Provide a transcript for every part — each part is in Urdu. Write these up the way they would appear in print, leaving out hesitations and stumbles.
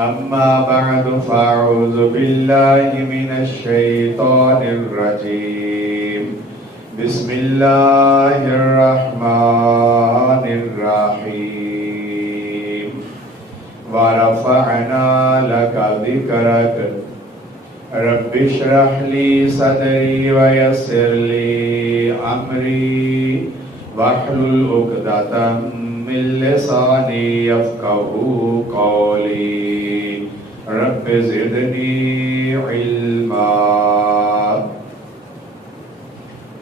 أما بعد فأعوذ بالله من الشيطان الرجيم بسم الله الرحمن الرحيم ورفعنا لك ذكرك رب اشرح لي صدري ويسر لي أمري واحلل عقدة من لساني يفقهوا قولي رب زدني علما۔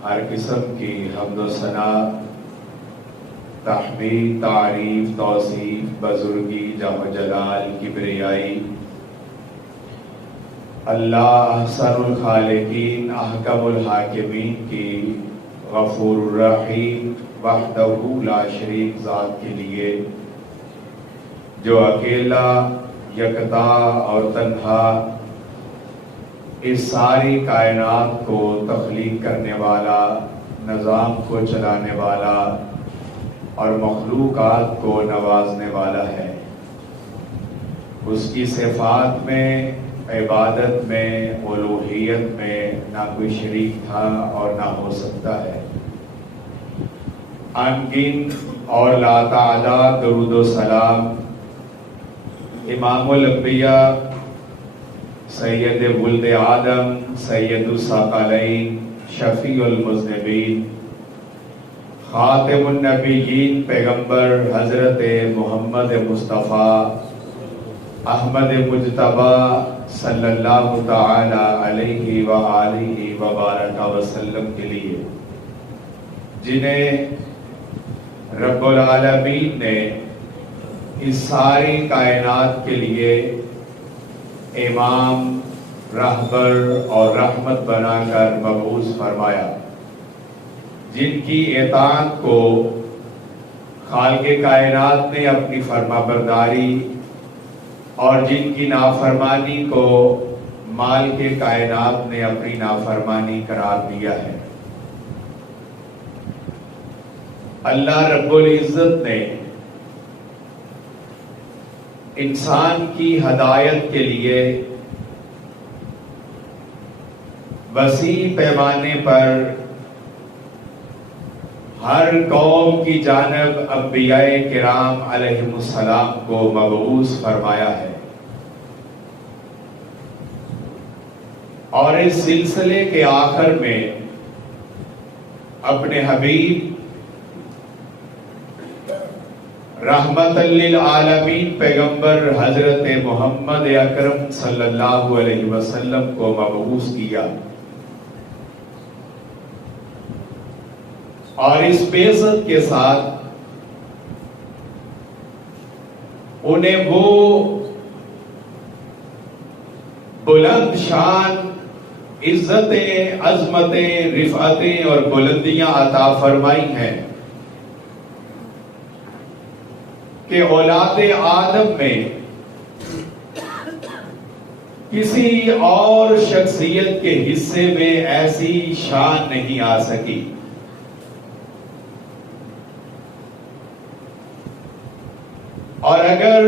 ہر قسم کی حمد و ثنا، تحمید، تعریف، توصیف، بزرگی، جاه و جلال، کبریائی اللہ احسن الخالقین احکم الحاکمین کی غفور الرحیم وحدہ لا شریک ذات کے لیے، جو اکیلا، یکتا اور تنہا اس ساری کائنات کو تخلیق کرنے والا، نظام کو چلانے والا اور مخلوقات کو نوازنے والا ہے۔ اس کی صفات میں، عبادت میں، الوہیت میں نہ کوئی شریک تھا اور نہ ہو سکتا ہے۔ آمین اور لا تعداد درود و سلام امام الانبیاء، سید ولد آدم، سید الثقلین، شفیع المذنبین، خاتم النبیین، پیغمبر حضرت محمد مصطفیٰ احمد مجتبی صلی اللہ تعالی علیہ وآلہ وبارک وسلم کے لیے، جنہیں رب العالمین نے اس ساری کائنات کے لیے امام، رہبر اور رحمت بنا کر مبعوث فرمایا، جن کی اطاعت کو خالق کائنات نے اپنی فرما برداری اور جن کی نافرمانی کو مالک کائنات نے اپنی نافرمانی قرار دیا ہے۔ اللہ رب العزت نے انسان کی ہدایت کے لیے وسیع پیمانے پر ہر قوم کی جانب انبیاء کرام علیہم السلام کو مبعوث فرمایا ہے، اور اس سلسلے کے آخر میں اپنے حبیب رحمت للعالمین پیغمبر حضرت محمد اکرم صلی اللہ علیہ وسلم کو مبعوث کیا، اور اس بعثت کے ساتھ انہیں وہ بلند شان، عزتیں، عظمتیں، رفعتیں اور بلندیاں عطا فرمائی ہیں کہ اولاد آدم میں کسی اور شخصیت کے حصے میں ایسی شان نہیں آ سکی۔ اور اگر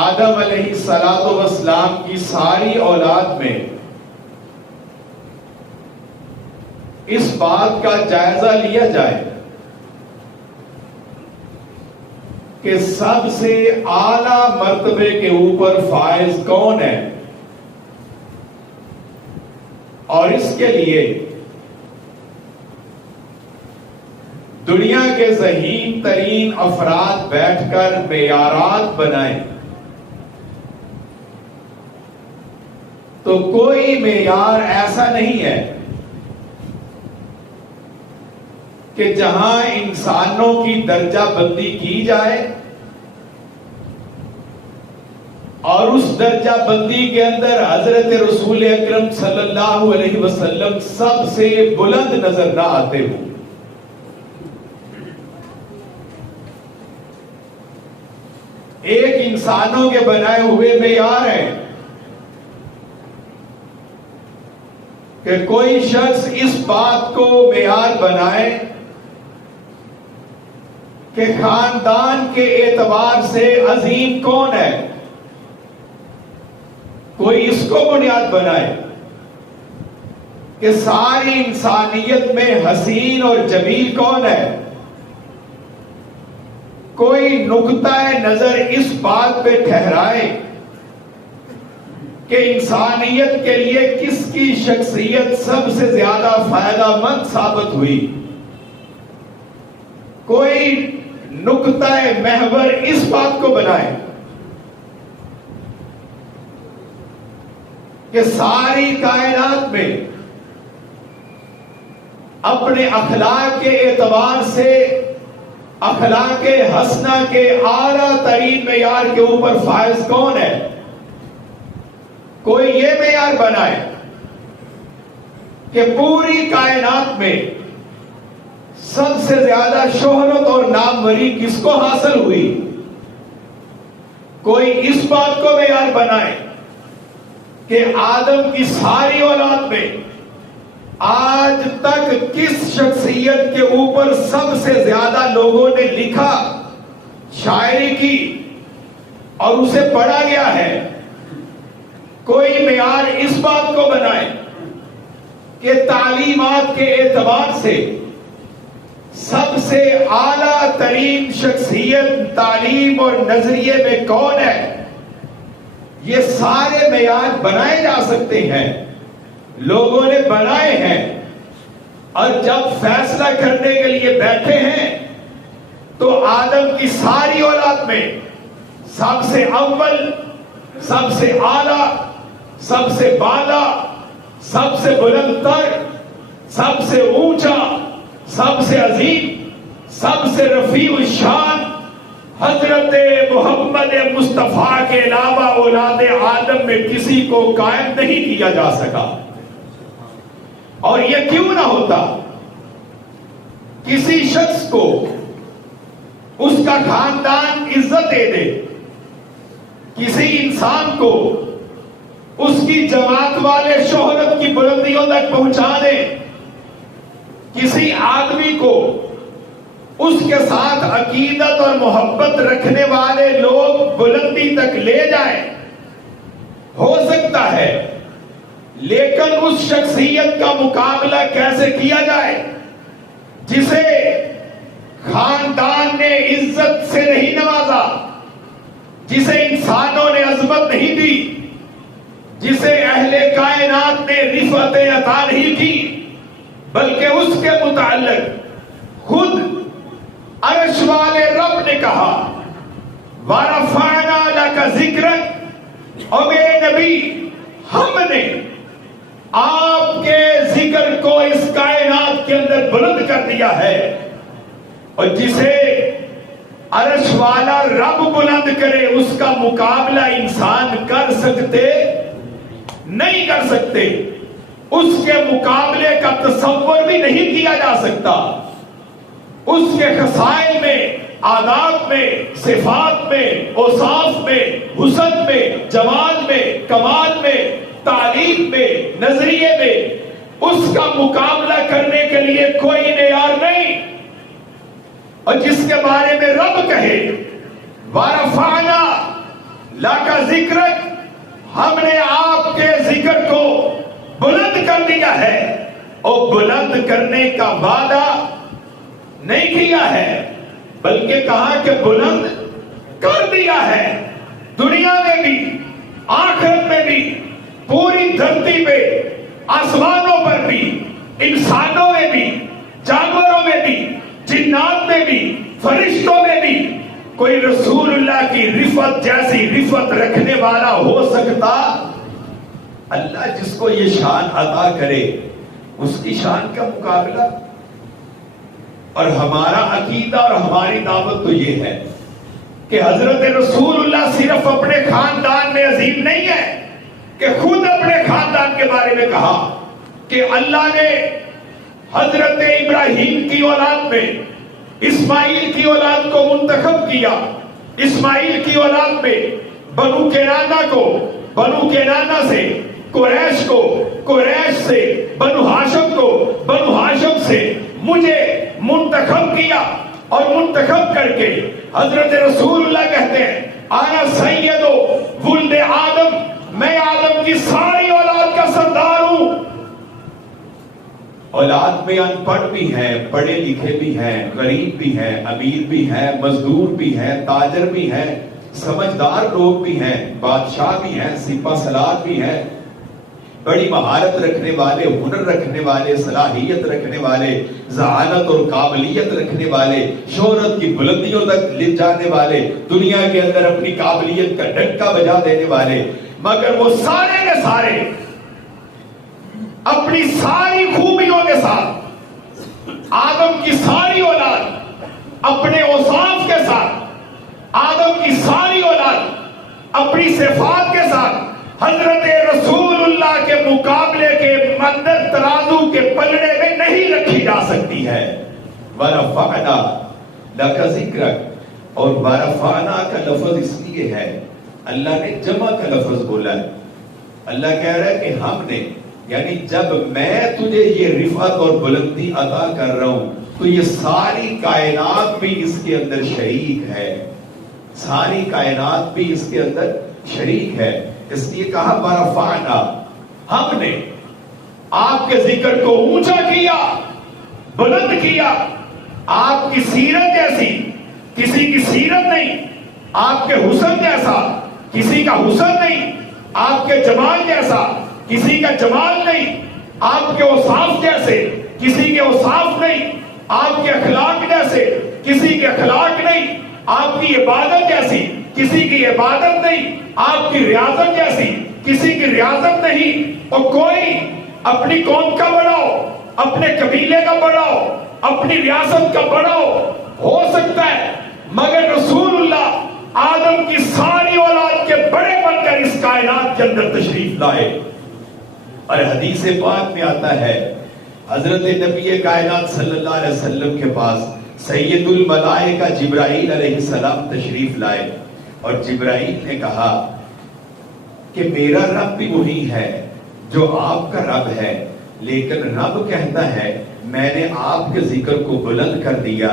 آدم علیہ السلام کی ساری اولاد میں اس بات کا جائزہ لیا جائے کہ سب سے اعلیٰ مرتبے کے اوپر فائز کون ہے، اور اس کے لیے دنیا کے ذہین ترین افراد بیٹھ کر معیارات بنائیں، تو کوئی معیار ایسا نہیں ہے کہ جہاں انسانوں کی درجہ بندی کی جائے اور اس درجہ بندی کے اندر حضرت رسول اکرم صلی اللہ علیہ وسلم سب سے بلند نظر نہ آتے ہوں۔ ایک انسانوں کے بنائے ہوئے معیار ہیں کہ کوئی شخص اس بات کو معیار بنائے کہ خاندان کے اعتبار سے عظیم کون ہے، کوئی اس کو بنیاد بنائے کہ ساری انسانیت میں حسین اور جمیل کون ہے، کوئی نقطہ نظر اس بات پہ ٹھہرائے کہ انسانیت کے لیے کس کی شخصیت سب سے زیادہ فائدہ مند ثابت ہوئی، کوئی نقطہ محور اس بات کو بنائے کہ ساری کائنات میں اپنے اخلاق کے اعتبار سے اخلاق حسنہ کے اعلیٰ ترین معیار کے اوپر فائز کون ہے، کوئی یہ معیار بنائے کہ پوری کائنات میں سب سے زیادہ شہرت اور ناموری کس کو حاصل ہوئی، کوئی اس بات کو معیار بنائے کہ آدم کی ساری اولاد میں آج تک کس شخصیت کے اوپر سب سے زیادہ لوگوں نے لکھا، شاعری کی اور اسے پڑھا گیا ہے، کوئی معیار اس بات کو بنائے کہ تعلیمات کے اعتبار سے سب سے اعلیٰ ترین شخصیت تعلیم اور نظریے میں کون ہے۔ یہ سارے معیار بنائے جا سکتے ہیں، لوگوں نے بنائے ہیں، اور جب فیصلہ کرنے کے لیے بیٹھے ہیں تو آدم کی ساری اولاد میں سب سے اول، سب سے اعلیٰ، سب سے بالا، سب سے بلند تر، سب سے اونچا، سب سے عظیم، سب سے رفیع الشان حضرت محمد مصطفیٰ کے علاوہ اولاد آدم میں کسی کو قائم نہیں کیا جا سکا۔ اور یہ کیوں نہ ہوتا؟ کسی شخص کو اس کا خاندان عزت دے دے، کسی انسان کو اس کی جماعت والے شہرت کی بلندیوں تک پہنچا دے، کسی آدمی کو اس کے ساتھ عقیدت اور محبت رکھنے والے لوگ بلندی تک لے جائیں، ہو سکتا ہے، لیکن اس شخصیت کا مقابلہ کیسے کیا جائے جسے خاندان نے عزت سے نہیں نوازا، جسے انسانوں نے عظمت نہیں دی، جسے اہل کائنات نے رفعت عطا نہیں کی، بلکہ اس کے متعلق خود عرش والے رب نے کہا وَرَفَعْنَا لَكَ ذِكْرَكَ، اور میرے نبی ہم نے آپ کے ذکر کو اس کائنات کے اندر بلند کر دیا ہے، اور جسے عرش والا رب بلند کرے اس کا مقابلہ انسان کر سکتے نہیں کر سکتے، اس کے مقابلے کا تصور بھی نہیں کیا جا سکتا۔ اس کے خصائل میں، آداب میں، صفات میں، اوصاف میں، حسن میں، جمال میں، کمال میں، تعلیم میں، نظریے میں اس کا مقابلہ کرنے کے لیے کوئی معیار نہیں، اور جس کے بارے میں رب کہے وَرَفَعْنَا لَكَ ذِكْرَكَ، ہم نے آپ کے ذکر کو بلند کر دیا ہے، اور بلند کرنے کا وعدہ نہیں کیا ہے بلکہ کہا کہ بلند کر دیا ہے، دنیا میں بھی، آخرت میں بھی، پوری دھرتی پہ، آسمانوں پر بھی، انسانوں میں بھی، جانوروں میں بھی، جنات میں بھی، فرشتوں میں بھی کوئی رسول اللہ کی رفعت جیسی رفعت رکھنے والا ہو سکتا؟ اللہ جس کو یہ شان عطا کرے اس کی شان کا مقابلہ؟ اور ہمارا عقیدہ اور ہماری دعوت تو یہ ہے کہ حضرت رسول اللہ صرف اپنے خاندان میں عظیم نہیں ہے، کہ خود اپنے خاندان کے بارے میں کہا کہ اللہ نے حضرت ابراہیم کی اولاد میں اسماعیل کی اولاد کو منتخب کیا، اسماعیل کی اولاد میں بنو کنانہ کو، بنو کنانہ سے قریش کو، قریش سے بنو ہاشم کو، بنو ہاشم سے مجھے منتخب کیا، اور منتخب کر کے حضرت رسول اللہ کہتے ہیں آنا سید ولد آدم، میں آدم کی ساری اولاد کا سردار ہوں۔ اولاد میں ان پڑھ بھی ہیں، پڑھے لکھے بھی ہیں، غریب بھی ہیں، امیر بھی ہیں، مزدور بھی ہیں، تاجر بھی ہیں، سمجھدار لوگ بھی ہیں، بادشاہ بھی ہیں، سپہ سالار بھی ہیں، بڑی مہارت رکھنے والے، ہنر رکھنے والے، صلاحیت رکھنے والے، ذہانت اور قابلیت رکھنے والے، شہرت کی بلندیوں تک لے جانے والے، دنیا کے اندر اپنی قابلیت کا ڈنکا بجا دینے والے، مگر وہ سارے کے سارے اپنی ساری خوبیوں کے ساتھ، آدم کی ساری اولاد اپنے اوصاف کے ساتھ، آدم کی ساری اولاد اپنی صفات کے ساتھ حضرت رسول اللہ کے مقابلے کے مندر ترازو کے پلڑے میں نہیں رکھی جا سکتی ہے۔ وَرَفَعْنَا لَكَ ذِكْرَكَ، اور وَرَفَعْنَا کا لفظ اس لیے ہے، اللہ نے جمع کا لفظ بولا ہے۔ اللہ کہہ رہا ہے کہ ہم نے، یعنی جب میں تجھے یہ رفعت اور بلندی عطا کر رہا ہوں تو یہ ساری کائنات بھی اس کے اندر شریک ہے، ساری کائنات بھی اس کے اندر شریک ہے۔ اس لیے کہا برفعنا، ہم نے آپ کے ذکر کو اونچا کیا، بلند کیا۔ آپ کی سیرت جیسی کسی کی سیرت نہیں، آپ کے حسن جیسا کسی کا حسن نہیں، آپ کے جمال جیسا کسی کا جمال نہیں، آپ کے اوصاف جیسے کسی کے اوصاف نہیں، آپ کے اخلاق جیسے کسی کے اخلاق نہیں، آپ کی عبادت جیسی کسی کی عبادت نہیں، آپ کی ریاضت جیسی کسی کی ریاضت نہیں۔ اور کوئی اپنی قوم کا بڑا ہو، اپنے قبیلے کا بڑا ہو، اپنی ریاست کا بڑا ہو سکتا ہے، مگر رسول اللہ آدم کی ساری اولاد کے بڑے بن کر اس کائنات کے اندر تشریف لائے۔ اور حدیث پاک میں آتا ہے حضرت نبی کائنات صلی اللہ علیہ وسلم کے پاس سید الملائکہ جبرائیل علیہ السلام تشریف لائے، اور جبرائیل نے کہا کہ میرا رب بھی وہی ہے جو آپ کا رب ہے، لیکن رب کہتا ہے میں نے آپ کے ذکر کو بلند کر دیا۔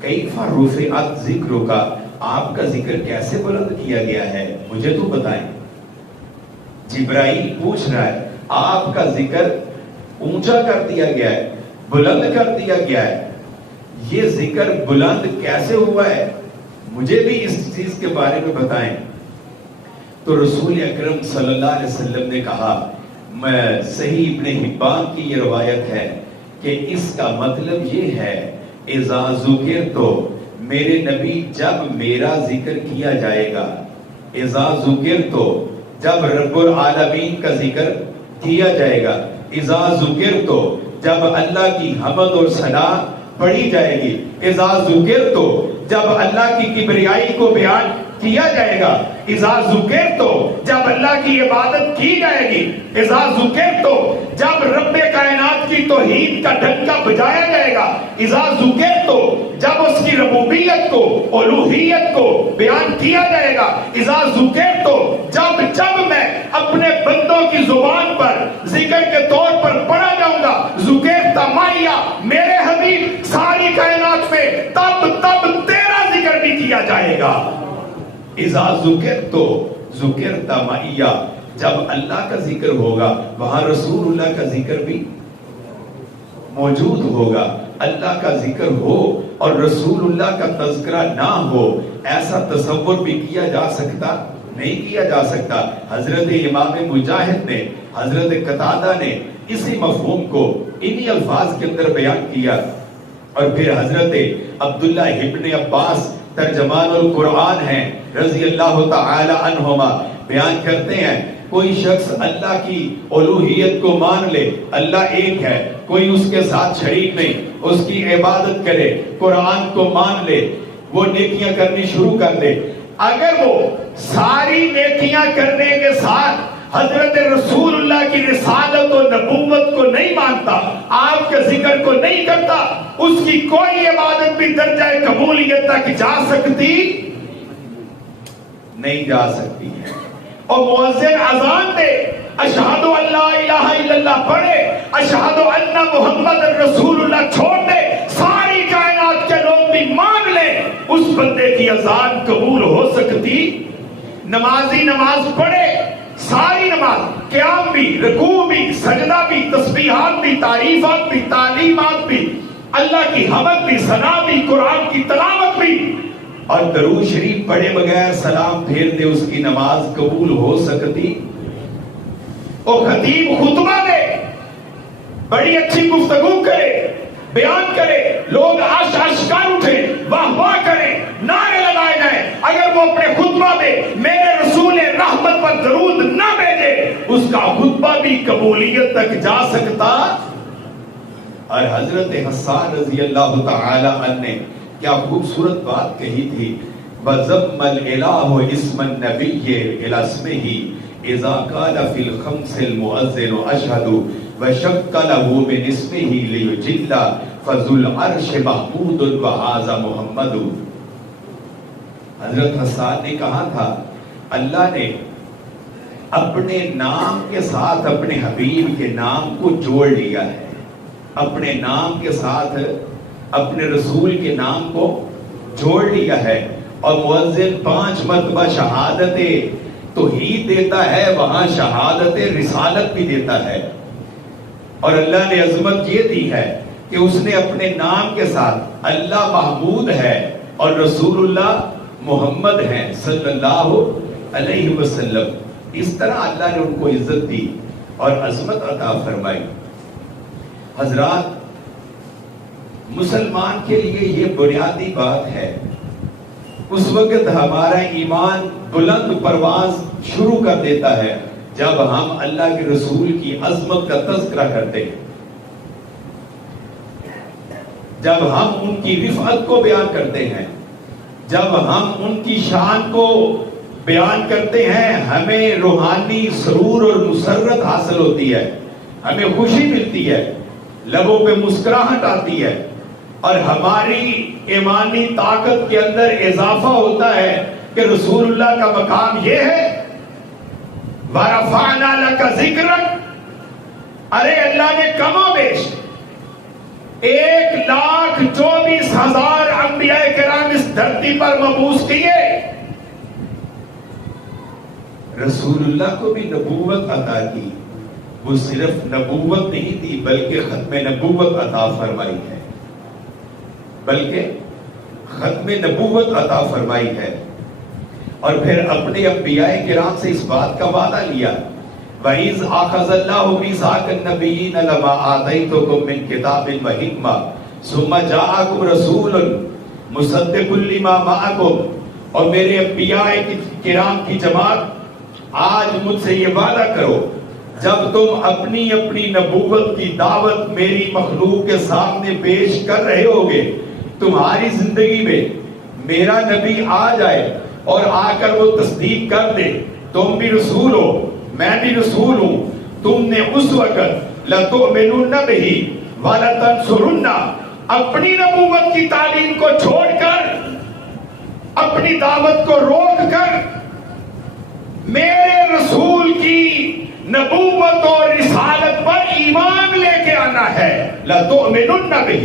کیف رفعت ذکرک، آپ کا ذکر کیسے بلند کیا گیا ہے مجھے تو بتائیں۔ جبرائیل پوچھ رہا ہے آپ کا ذکر اونچا کر دیا گیا ہے، بلند کر دیا گیا ہے، یہ ذکر بلند کیسے ہوا ہے، مجھے بھی اس چیز کے بارے میں بتائیں۔ تو رسول اکرم صلی اللہ علیہ وسلم نے کہا، میں صحیح ابن حبان کی یہ روایت ہے کہ اس کا مطلب یہ ہے اذا ذکر، تو میرے نبی جب میرا ذکر کیا جائے گا، اذا ذکر تو جب رب العالمین کا ذکر کیا جائے گا، اذا ذکر تو جب اللہ کی حمد اور ثنا پڑھی جائے گی، اذا ذکر تو جب اللہ کی کبریائی کو بیان کیا جائے گا، اذا ذکر تو جب اللہ کی عبادت کی جائے گی، اذا ذکر تو جب رب کائنات کی توحید کا ڈنکا بجایا جائے گا، اذا ذکر تو جب اس کی ربوبیت کو الوہیت کو بیان کیا جائے گا، اذا ذکر تو جب میں اپنے بندوں کی زبان پر ذکر کے طور پر پڑھا جاؤں گا، ذکر تمایا میرے حبیب ساری کائنات میں تب تیرا ذکر بھی کیا جائے گا۔ اذا ذکر تو ذکر تمایا، جب اللہ کا ذکر ہوگا وہاں رسول اللہ کا ذکر بھی موجود ہوگا۔ اللہ کا ذکر ہو اور رسول اللہ کا تذکرہ نہ ہو، ایسا تصور بھی کیا جا سکتا نہیں کیا جا سکتا۔ حضرت امام مجاہد نے، حضرت قتادہ نے اسی مفہوم کو انہی الفاظ کے اندر بیان کیا، اور پھر حضرت عبداللہ ابن عباس ترجمان القرآن ہیں رضی اللہ تعالی عنہما، بیان کرتے ہیں کوئی شخص اللہ کی الوہیت کو مان لے، اللہ ایک ہے، کوئی اس کے ساتھ شریک نہیں، اس کی عبادت کرے، قرآن کو مان لے، وہ نیکیاں کرنی شروع کر دے، اگر وہ ساری نیکیاں کرنے کے ساتھ حضرت رسول اللہ کی رسالت و نبوت کو نہیں مانتا، آپ کے ذکر کو نہیں کرتا، اس کی کوئی عبادت بھی درجہ قبولیت تک جا سکتی نہیں جا سکتی ہے۔ اور مؤذن اذان دے، اشہد ان لا الہ الا اللہ پڑھے، اشہد ان محمد رسول اللہ چھوڑ دے، ساری کائنات کے لوگ بھی مان بندے کی اذان قبول ہو سکتی؟ نمازی نماز پڑھے، ساری نماز، قیام بھی، رکوع بھی، سجدہ بھی، تسبیحات بھی، تعریفات بھی، تعلیمات بھی، اللہ کی حمد بھی، ثنا بھی، قرآن کی تلاوت بھی، اور درود شریف پڑھے بغیر سلام پھیر دے، اس کی نماز قبول ہو سکتی؟ وہ خطیب خطبہ دے، بڑی اچھی گفتگو کرے، بیان کرے، لوگ عش عش کر اٹھے، واہ واہ کریں، نعرے لگائے جائیں، اگر وہ اپنے خطبہ میں میرے رسول رحمت پر درود نہ بھیجے، اس کا خطبہ بھی قبولیت تک جا سکتا؟ اور حضرت حسان رضی اللہ تعالی عنہ نے کیا خوبصورت بات کہی تھی، وَذَمَّ الْإِلَٰهُ اسْمَ النَّبِيِّ إِلَى اسْمِهِ إِذَا قَالَ فِي الْخَمْسِ الْمُؤَذِّنُ أَشْهَدُ وَشَقَّ لَهُ مِنْ اسْمِهِ لِيُجِلَّ فَذُو الْعَرْشِ مَحْمُودٌ وَهَٰذَا مُحَمَّدٌ۔ حضرت حسان نے کہا تھا اللہ نے اپنے نام کے ساتھ اپنے حبیب کے نام کو جوڑ لیا ہے، اپنے نام کے ساتھ اپنے رسول کے نام کو جوڑ لیا ہے، اور مؤذن 5 مرتبہ شہادت توحید دیتا ہے، وہاں شہادت رسالت بھی دیتا ہے، اور اللہ نے عظمت یہ دی ہے کہ اس نے اپنے نام کے ساتھ اللہ محمود ہے اور رسول اللہ محمد ہیں صلی اللہ علیہ وسلم۔ اس طرح اللہ نے ان کو عزت دی اور عظمت عطا فرمائی۔ حضرات، مسلمان کے لیے یہ بنیادی بات ہے، اس وقت ہمارا ایمان بلند پرواز شروع کر دیتا ہے جب ہم اللہ کے رسول کی عظمت کا تذکرہ کرتے ہیں، جب ہم ان کی رفعت کو بیان کرتے ہیں، جب ہم ان کی شان کو بیان کرتے ہیں، ہمیں روحانی سرور اور مسرت حاصل ہوتی ہے، ہمیں خوشی ملتی ہے، لبوں پہ مسکراہٹ آتی ہے، اور ہماری ایمانی طاقت کے اندر اضافہ ہوتا ہے کہ رسول اللہ کا مقام یہ ہے، وَرَفَعْنَا لَكَ ذِكْرَكَ۔ ارے اللہ نے کم و بیش 1,24,000 انبیاء کرام اس دھرتی پر مبعوث کیے، رسول اللہ کو بھی نبوت عطا کی، وہ صرف نبوت نہیں دی بلکہ ختم نبوت عطا فرمائی ہے، بلکہ ختم نبوت عطا فرمائی ہے، اور پھر اپنے انبیاء کرام سے اس بات کا وعدہ لیا، وَإِذْ أَخَذَ اللَّهُ مِيثَاقَ النَّبِيِّينَ لَمَا آتَيْتُكُم مِّن كِتَابٍ وَحِكْمَةٍ ثُمَّ جَاءَكُمْ رَسُولٌ مُصَدِّقٌ لِّمَا مَعَكُمْ۔ اور میرے انبیاء کرام کی جماعت، آج مجھ سے یہ وعدہ کرو، جب تم اپنی اپنی نبوت کی دعوت میری مخلوق کے سامنے پیش کر رہے ہوگے، تمہاری زندگی میں میرا نبی آ جائے اور آ کر وہ تصدیق کر دے، تم بھی رسول ہو، میں بھی رسول ہوں، تم نے اس وقت لَتُؤْمِنُنَّ بِهِ وَلَتَنْصُرُنَّ اپنی نبوت کی تعلیم کو چھوڑ کر، اپنی دعوت کو روک کر میرے رسول کی نبوت اور رسالت پر ایمان لے کے آنا ہے، لَتُؤْمِنُنَّ بِهِ،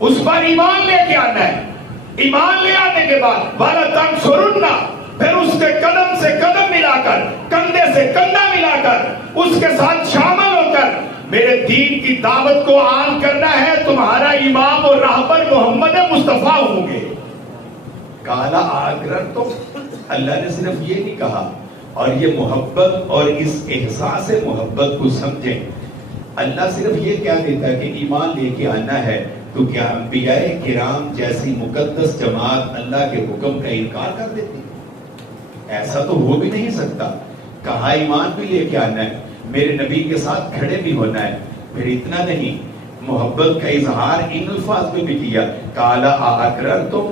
اس پر ایمان لے کے آنا ہے، ایمان لے آنے کے بعد وَلَتَنْصُرُنَّ، پھر اس کے قدم سے قدم ملا کر، کندھے سے کندھا ملا کر، اس کے ساتھ شامل ہو کر میرے دین کی دعوت کو عام کرنا ہے، تمہارا امام اور راہبر محمد مصطفیٰ ہوں گے۔ کالا آگرر، تو اللہ نے صرف یہ نہیں کہا، اور یہ محبت اور اس احساس محبت کو سمجھیں، اللہ صرف یہ کہہ دیتا کہ ایمان لے کے آنا ہے، تو کیا انبیاء کرام جیسی مقدس جماعت اللہ کے حکم کا انکار کر دیتی؟ ایسا تو ہو بھی نہیں سکتا، کہا ایمان بھی لے کے آنا ہے، میرے نبی کے ساتھ کھڑے بھی ہونا ہے، پھر اتنا نہیں، محبت کا اظہار ان الفاظ میں بھی کیا، کالا اقررتم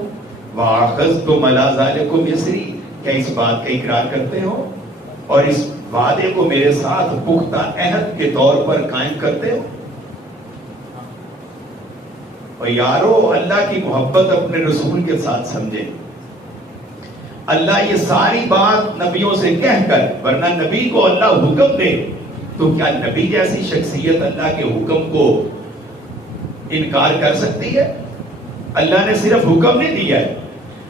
واخذتم علی ذلکم اصری، کیا اس بات کا اقرار کرتے ہو اور اس وعدے کو میرے ساتھ پختہ عہد کے طور پر قائم کرتے ہو؟ اور یارو، اللہ کی محبت اپنے رسول کے ساتھ سمجھے، اللہ یہ ساری بات نبیوں سے کہہ کر، ورنہ نبی کو اللہ حکم دے تو کیا نبی جیسی شخصیت اللہ کے حکم کو انکار کر سکتی ہے؟ اللہ نے صرف حکم نہیں دیا ہے،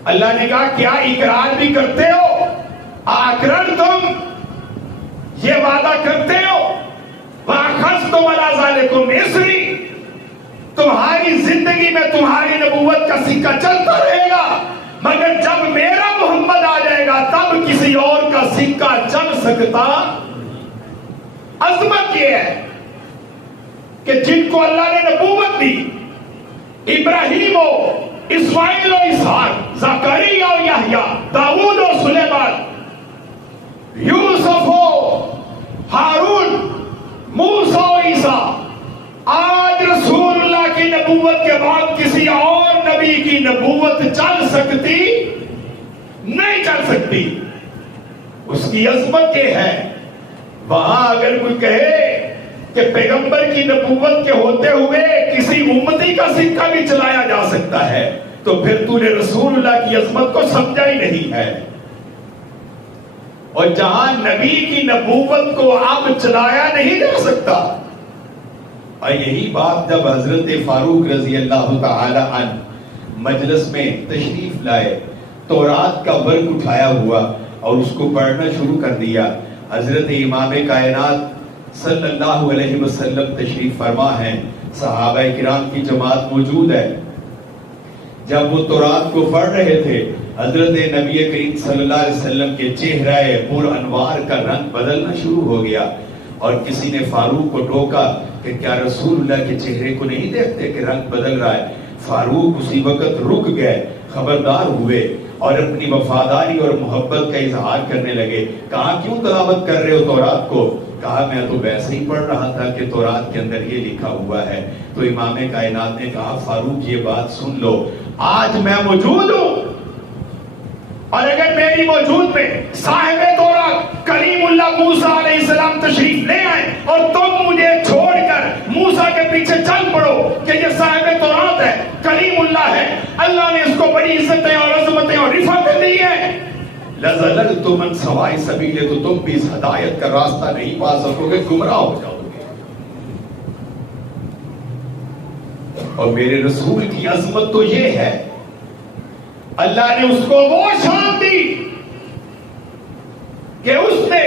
اللہ نے کہا کیا اقرار بھی کرتے ہو؟ اقررتم، یہ وعدہ کرتے ہو؟ واخذتم علی ذالکم اصری، تمہاری زندگی میں تمہاری نبوت کا سکہ چلتا رہے گا، مگر جب میرا محمد آ جائے گا تب کسی اور کا سکہ چل سکتا۔ عظمت یہ ہے کہ جن کو اللہ نے نبوت دی، ابراہیم ہو، اسماعیل و اسحاق، زکریا و یحییٰ، داؤد و سلیمان، یوسف ہو، ہارون، موسیٰ و عیسیٰ، آج رسول اللہ کی نبوت کے بعد کسی اور نبی کی نبوت چل سکتی نہیں، چل سکتی۔ اس کی عظمت یہ ہے، وہاں اگر کوئی کہے کہ پیغمبر کی نبوت کے ہوتے ہوئے کسی امتی کا سکہ بھی چلایا جا سکتا ہے، تو پھر تو نے رسول اللہ کی عظمت کو سمجھا ہی نہیں ہے۔ اور جہاں نبی کی نبوت کو اب چلایا نہیں جا سکتا، اور یہی بات جب حضرت فاروق رضی اللہ تعالی عنہ مجلس میں تشریف لائے، تورات کا ورق اٹھایا ہوا اور اس کو پڑھنا شروع کر دیا، حضرت امام کائنات صلی اللہ علیہ وسلم تشریف فرما ہیں، صحابہ کرام کی جماعت موجود ہے۔ جب وہ تورات کو پڑھ رہے تھے، حضرت نبی کریم صلی اللہ علیہ وسلم کے چہرہ پر انوار کا رنگ بدلنا شروع ہو گیا، اور کسی نے فاروق کو ٹوکا کہ کیا رسول اللہ کے چہرے کو نہیں دیکھتے کہ رنگ بدل رہا ہے؟ فاروق اسی وقت رک گئے، خبردار ہوئے اور اپنی وفاداری اور محبت کا اظہار کرنے لگے۔ کہا کیوں تلاوت کر رہے ہو تورات کو؟ کہا میں تو ویسے ہی پڑھ رہا تھا کہ تورات کے اندر یہ لکھا ہوا ہے۔ تو امام کائنات نے کہا فاروق یہ بات سن لو، آج میں موجود ہوں، اور اگر میری موجود میں صاحب تورات کلیم اللہ موسیٰ علیہ السلام تشریف لے آئے اور تم مجھے چھوڑ کر موسیٰ کے پیچھے چل پڑو کہ یہ صاحب تورات ہے، کلیم اللہ ہے، اللہ نے اس کو بڑی عزتیں اور عظمتیں اور رفعتیں دی ہیں، لَزَلَلْتُ مَنْ سَوَائِ سَبِيلِ، تو تم بھی اس ہدایت کا راستہ نہیں پا سکو گے، گمراہ ہو جاؤ گے۔ اور میرے رسول کی عظمت تو یہ ہے، اللہ نے اس کو وہ شان دی کہ اس نے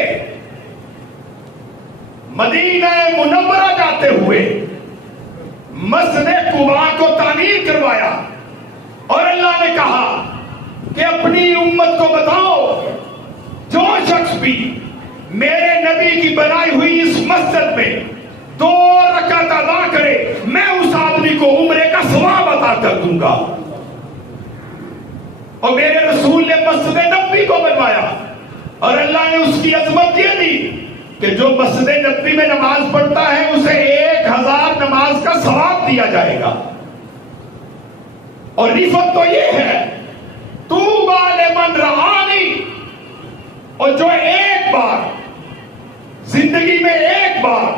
مدینہ منورہ جاتے ہوئے مسجد قباء کو تعمیر کروایا، اور اللہ نے کہا کہ اپنی امت کو بتاؤ جو شخص بھی میرے نبی کی بنائی ہوئی اس مسجد میں 2 رکعت ادا کرے، میں اس آدمی کو عمرے کا ثواب عطا کر دوں گا۔ اور میرے رسول نے مسجد نبوی کو بنوایا، اور اللہ نے اس کی عظمت یہ دی کہ جو مسجد نبوی میں نماز پڑھتا ہے اسے 1000 نماز کا ثواب دیا جائے گا۔ اور رفعت تو یہ ہے، طوبی لمن رآنی، اور جو ایک بار زندگی میں ایک بار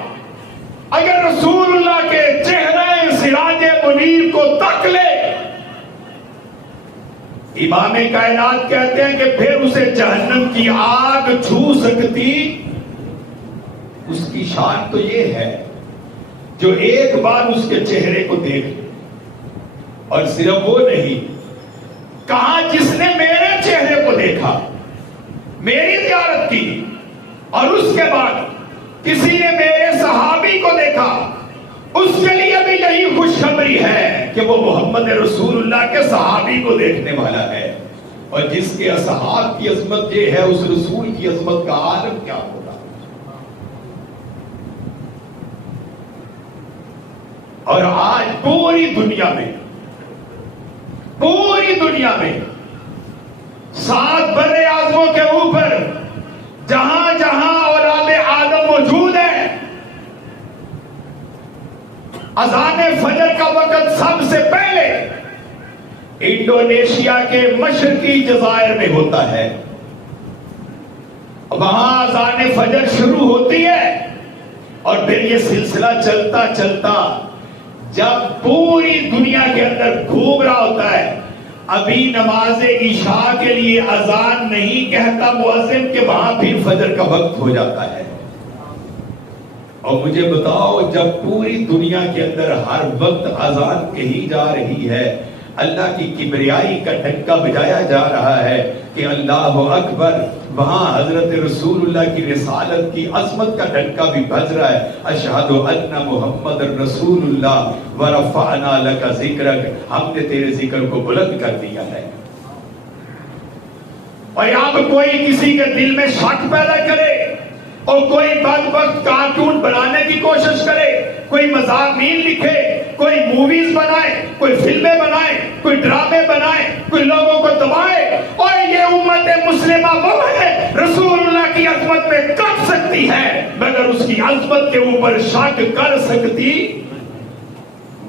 اگر رسول اللہ کے چہرے سراج منیر کو تک لے، امام کائنات کہتے ہیں کہ پھر اسے جہنم کی آگ چھو سکتی۔ اس کی شان تو یہ ہے جو ایک بار اس کے چہرے کو دیکھ، اور صرف وہ نہیں، کہا جس نے میرے چہرے کو دیکھا، میری زیارت کی، اور اس کے بعد کسی نے میرے صحابی کو دیکھا، اس کے لیے بھی یہی خوشخبری ہے کہ وہ محمد رسول اللہ کے صحابی کو دیکھنے والا ہے۔ اور جس کے اصحاب کی عظمت یہ ہے، اس رسول کی عظمت کا عالم کیا ہوگا۔ اور آج پوری دنیا میں 7 بر اعظموں کے اوپر جہاں جہاں اولاد آدم موجود ہے، اذان فجر کا وقت سب سے پہلے انڈونیشیا کے مشرقی جزائر میں ہوتا ہے۔ وہاں اذان فجر شروع ہوتی ہے، اور پھر یہ سلسلہ چلتا چلتا جب پوری دنیا کے اندر گھوم رہا ہوتا ہے، ابھی نماز عشاء کے لیے اذان نہیں کہتا مؤذن کہ وہاں پھر فجر کا وقت ہو جاتا ہے۔ اور مجھے بتاؤ، جب پوری دنیا کے اندر ہر وقت اذان کہی جا رہی ہے، اللہ کی کبریائی کا ڈنکا بجایا جا رہا ہے کہ اللہ اکبر، وہاں حضرت رسول اللہ کی رسالت کی عظمت کا ڈنکا بھی بج رہا ہے، اشہد ان محمد رسول اللہ ورفعنا لک ذکرک، ہم نے تیرے ذکر کو بلند کر دیا ہے۔ اور اب کوئی کسی کے دل میں شک پیدا کرے اور کوئی بدبخت کارٹون بنانے کی کوشش کرے، کوئی مضامین لکھے، کوئی موویز بنائے، کوئی فلمیں بنائے، کوئی ڈرامے بنائے، کوئی لوگوں کو دبائے، اور یہ امت مسلمہ وہ ہے رسول اللہ کی عظمت میں کٹ سکتی ہے مگر اس کی عظمت کے اوپر شک کر سکتی۔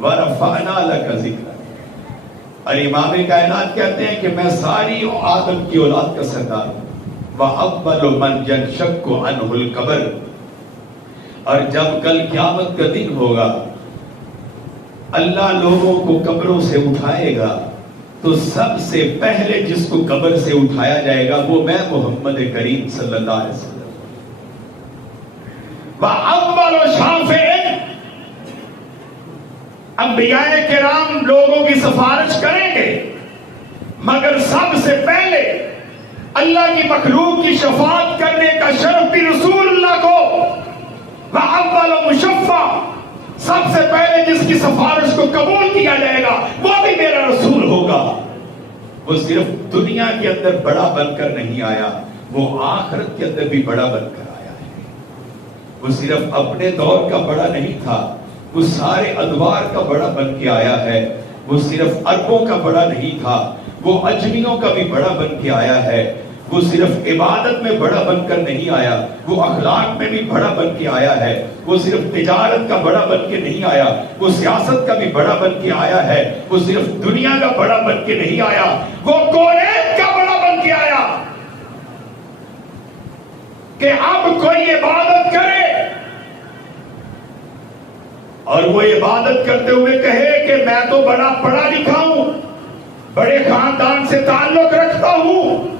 ورفعنا لک ذکرک، اور امام کائنات کہتے ہیں کہ میں ساری آدم کی اولاد کا سردار ہوں، وَأَوَّلُ مَنْ يَنشَقُّ عَنْهُ الْقَبْرُ، اور جب کل قیامت کا دن ہوگا اللہ لوگوں کو قبروں سے اٹھائے گا تو سب سے پہلے جس کو قبر سے اٹھایا جائے گا وہ میں محمد کریم صلی اللہ علیہ وسلم۔ وَأَوَّلُ شَافِعٍ، انبیاء کرام لوگوں کی سفارش کریں گے مگر سب سے پہلے اللہ کی مخلوق کی شفاعت کرنے کا شرف بھی رسول اللہ کو۔ وَأَوَّلُ مُشَفَّعٍ، سب سے پہلے جس کی سفارش کو قبول کیا جائے گا وہ بھی میرا رسول ہوگا۔ وہ صرف دنیا کے اندر بڑا بن کر نہیں آیا، وہ آخرت کے اندر بھی بڑا بن کر آیا ہے۔ وہ صرف اپنے دور کا بڑا نہیں تھا، وہ سارے ادوار کا بڑا بن کے آیا ہے۔ وہ صرف عربوں کا بڑا نہیں تھا، وہ اجمیوں کا بھی بڑا بن کے آیا ہے۔ وہ صرف عبادت میں بڑا بن کر نہیں آیا، وہ اخلاق میں بھی بڑا بن کے آیا ہے۔ وہ صرف تجارت کا بڑا بن کے نہیں آیا، وہ سیاست کا بھی بڑا بن کے آیا ہے۔ وہ صرف دنیا کا بڑا بن کے نہیں آیا، وہ کونین کا بڑا بن کے آیا کہ اب کوئی عبادت کرے اور وہ عبادت کرتے ہوئے کہے کہ میں تو بڑا پڑھا لکھا ہوں، بڑے خاندان سے تعلق رکھتا ہوں۔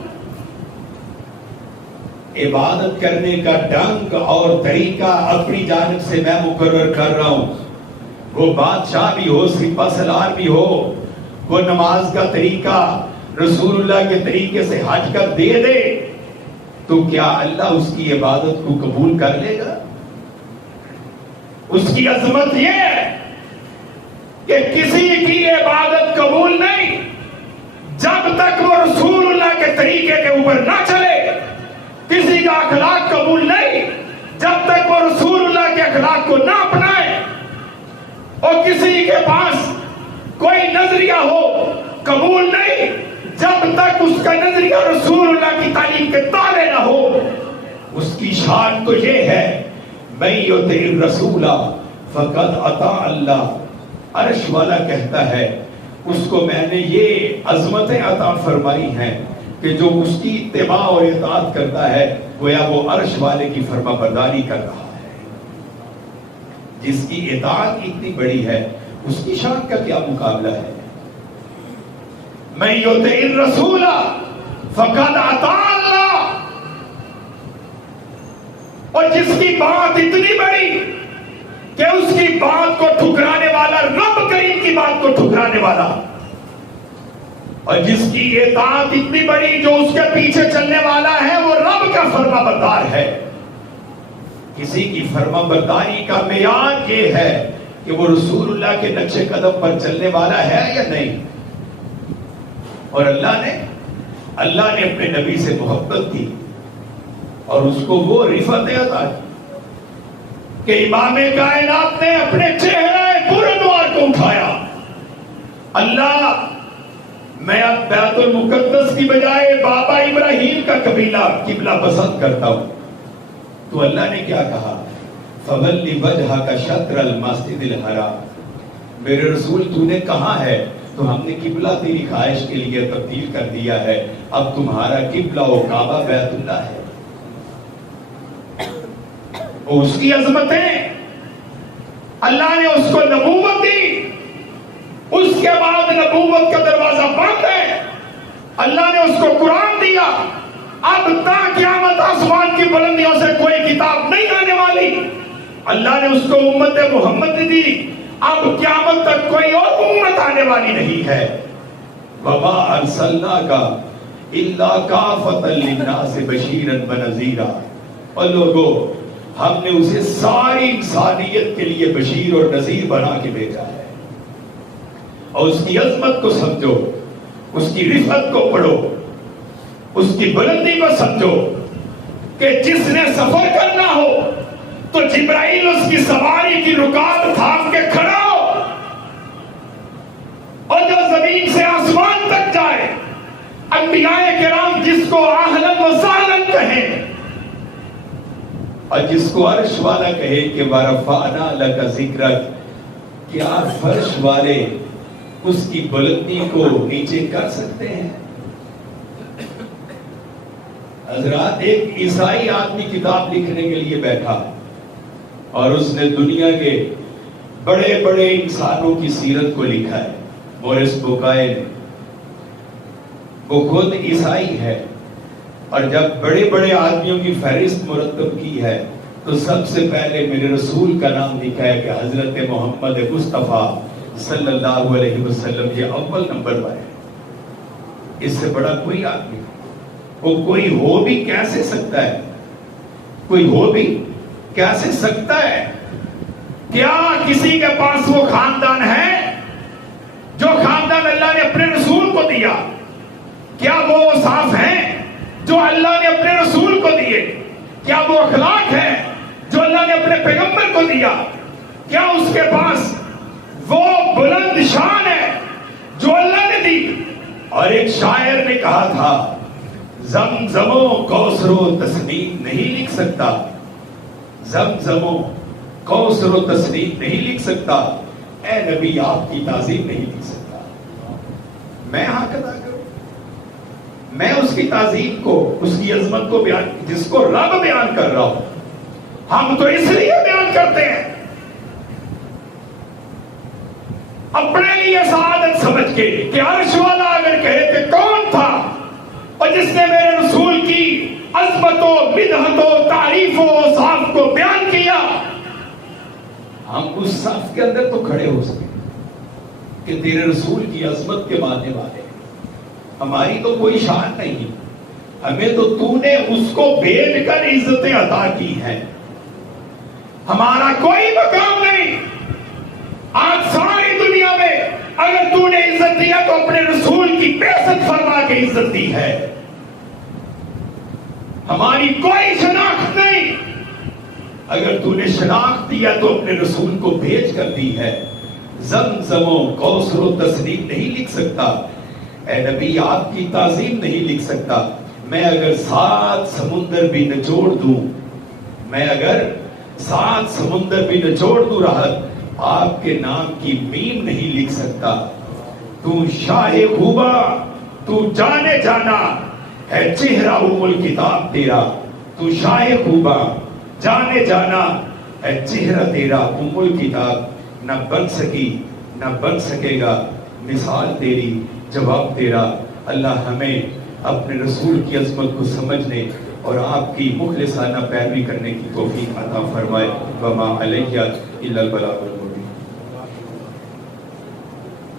عبادت کرنے کا ڈھنگ اور طریقہ اپنی جانب سے میں مقرر کر رہا ہوں، وہ بادشاہ بھی ہو، سپہ سالار بھی ہو، وہ نماز کا طریقہ رسول اللہ کے طریقے سے ہٹ کر دے دے تو کیا اللہ اس کی عبادت کو قبول کر لے گا؟ اس کی عظمت یہ ہے کہ کسی کی عبادت قبول نہیں جب تک وہ رسول اللہ کے طریقے کے اوپر نہ چلے، کسی کا اخلاق قبول نہیں جب تک وہ رسول اللہ کے اخلاق کو نہ اپنائے، اور کسی کے پاس کوئی نظریہ ہو قبول نہیں جب تک اس کا نظریہ رسول اللہ کی تعلیم کے تابع نہ ہو۔ اس کی شان تو یہ ہے من یطع الرسول فقد اطاع اللہ، عرش والا کہتا ہے اس کو میں نے یہ عظمتیں عطا فرمائی ہیں کہ جو اس کی اتباع اور اطاعت کرتا ہے گویا وہ عرش والے کی فرما برداری کر رہا ہے۔ جس کی اطاعت اتنی بڑی ہے اس کی شان کا کیا مقابلہ ہے؟ من یطع الرسول فقد اطاع اللہ، اور جس کی بات اتنی بڑی کہ اس کی بات کو ٹھکرانے والا رب کریم کی بات کو ٹھکرانے والا، اور جس کی اطاعت اتنی بڑی جو اس کے پیچھے چلنے والا ہے وہ رب کا فرما بردار ہے۔ کسی کی فرما برداری کا معیار یہ ہے کہ وہ رسول اللہ کے نقش قدم پر چلنے والا ہے یا نہیں۔ اور اللہ نے اپنے نبی سے محبت کی اور اس کو وہ رفعت عطا کی کہ امام کائنات نے اپنے چہرے پرانوار کو اٹھایا۔ اللہ، میں اب بیت المقدس کی بجائے بابا ابراہیم کا قبلہ پسند کرتا ہوں۔ تو اللہ نے کیا کہا؟ فَوَلِّ وَجْهَكَ شَطْرَ الْمَسْجِدِ الْحَرَامِ، میرے رسول تو نے کہاں ہے؟ تو ہم نے قبلہ تیری خواہش کے لیے تبدیل کر دیا ہے، اب تمہارا قبلہ و کعبہ بیت اللہ ہے۔ اس کی عظمتیں، اللہ نے اس کو نبوت دی، اس کے بعد نبوت کا دروازہ بند ہے، اللہ نے اس کو قرآن دیا، اب تا قیامت آسمان کی بلندیوں سے کوئی کتاب نہیں آنے والی، اللہ نے اس کو امت محمد دی، اب قیامت تک کوئی اور امت آنے والی نہیں ہے۔ وما ارسلناک الا کافۃ للناس بشیرا ونذیرا، اور لوگوں ہم نے اسے ساری انسانیت کے لیے بشیر اور نذیر بنا کے بھیجا ہے۔ اور اس کی عظمت کو سمجھو، اس کی رفعت کو پڑھو، اس کی بلندی کو سمجھو کہ جس نے سفر کرنا ہو تو جبرائیل اس کی سواری کی رکاب تھام کے کھڑا ہو، اور جو زمین سے آسمان تک جائے، انبیاء کرام جس کو اہلاً و سہلاً کہیں اور جس کو عرش والا کہے کہ وَرَفَعْنَا لَكَ ذِكْرَكَ، کیا فرش والے اس کی بلندی کو نیچے کر سکتے ہیں؟ حضرات، ایک عیسائی آدمی کتاب لکھنے کے لیے بیٹھا اور اس نے دنیا کے بڑے بڑے انسانوں کی سیرت کو لکھا ہے۔ مورس بوکائے نے، وہ خود عیسائی ہے، اور جب بڑے بڑے آدمیوں کی فہرست مرتب کی ہے تو سب سے پہلے میرے رسول کا نام لکھا ہے کہ حضرت محمد مصطفیٰ صلی اللہ علیہ وسلم یہ اول نمبر پر ہے۔ اس سے بڑا کوئی آدمی، وہ کوئی ہو بھی کیسے سکتا ہے؟ کوئی ہو بھی کیسے سکتا ہے؟ کیا کسی کے پاس وہ خاندان ہے جو خاندان اللہ نے اپنے رسول کو دیا؟ کیا وہ صاف ہیں جو اللہ نے اپنے رسول کو دیے؟ کیا وہ اخلاق ہے جو اللہ نے اپنے پیغمبر کو دیا؟ کیا اس کے پاس وہ بلند شان ہے جو اللہ نے دی؟ اور ایک شاعر نے کہا تھا، زمزم و کوثر و تسنیم نہیں لکھ سکتا، زمزم و کوثر و تسنیم نہیں لکھ سکتا، اے نبی آپ کی تعظیم نہیں لکھ سکتا۔ میں حق ادا کروں، میں اس کی تعظیم کو، اس کی عظمت کو بیان، جس کو رب بیان کر رہا ہوں، ہم تو اس لیے بیان کرتے ہیں اپنے لیے سعادت سمجھ کے کہ عرش والا اگر کہے کہ کون تھا اور جس نے میرے رسول کی عظمت و بدحت و تعریف و اوصاف کو بیان کیا، ہم اس صف کے اندر تو کھڑے ہو سکے کہ تیرے رسول کی عظمت کے ماننے والے۔ ہماری تو کوئی شان نہیں، ہمیں تو نے اس کو بھیج کر عزتیں عطا کی ہیں، ہمارا کوئی مقام نہیں۔ آج ساری دنیا میں اگر نے عزت دیا تو اپنے رسول کی بعثت فرما کے عزت دی ہے، ہماری کوئی شناخت نہیں۔ اگر نے شناخت دیا تو اپنے رسول کو بھیج کر دی ہے۔ زمزم و کوثر و تسنیم نہیں لکھ سکتا، اے نبی آپ کی تعظیم نہیں لکھ سکتا۔ میں اگر 7 سمندر بھی نچوڑ دوں، میں اگر 7 سمندر بھی نچوڑ دوں راحت، آپ کے نام کی میم نہیں لکھ سکتا۔ تو شاہ خوبا، تو جانے جانا ہے چہرہ ام الکتاب تیرا، تو شاہ خوبا جانے جانا ہے چہرہ تیرا ام الکتاب، نہ بن سکی نہ بن سکے گا مثال تیری، جواب تیرا۔ اللہ ہمیں اپنے رسول کی عظمت کو سمجھنے اور آپ کی مخلصانہ پیروی کرنے کی توفیق عطا فرمائے۔ وما علیہ الا البلاغ۔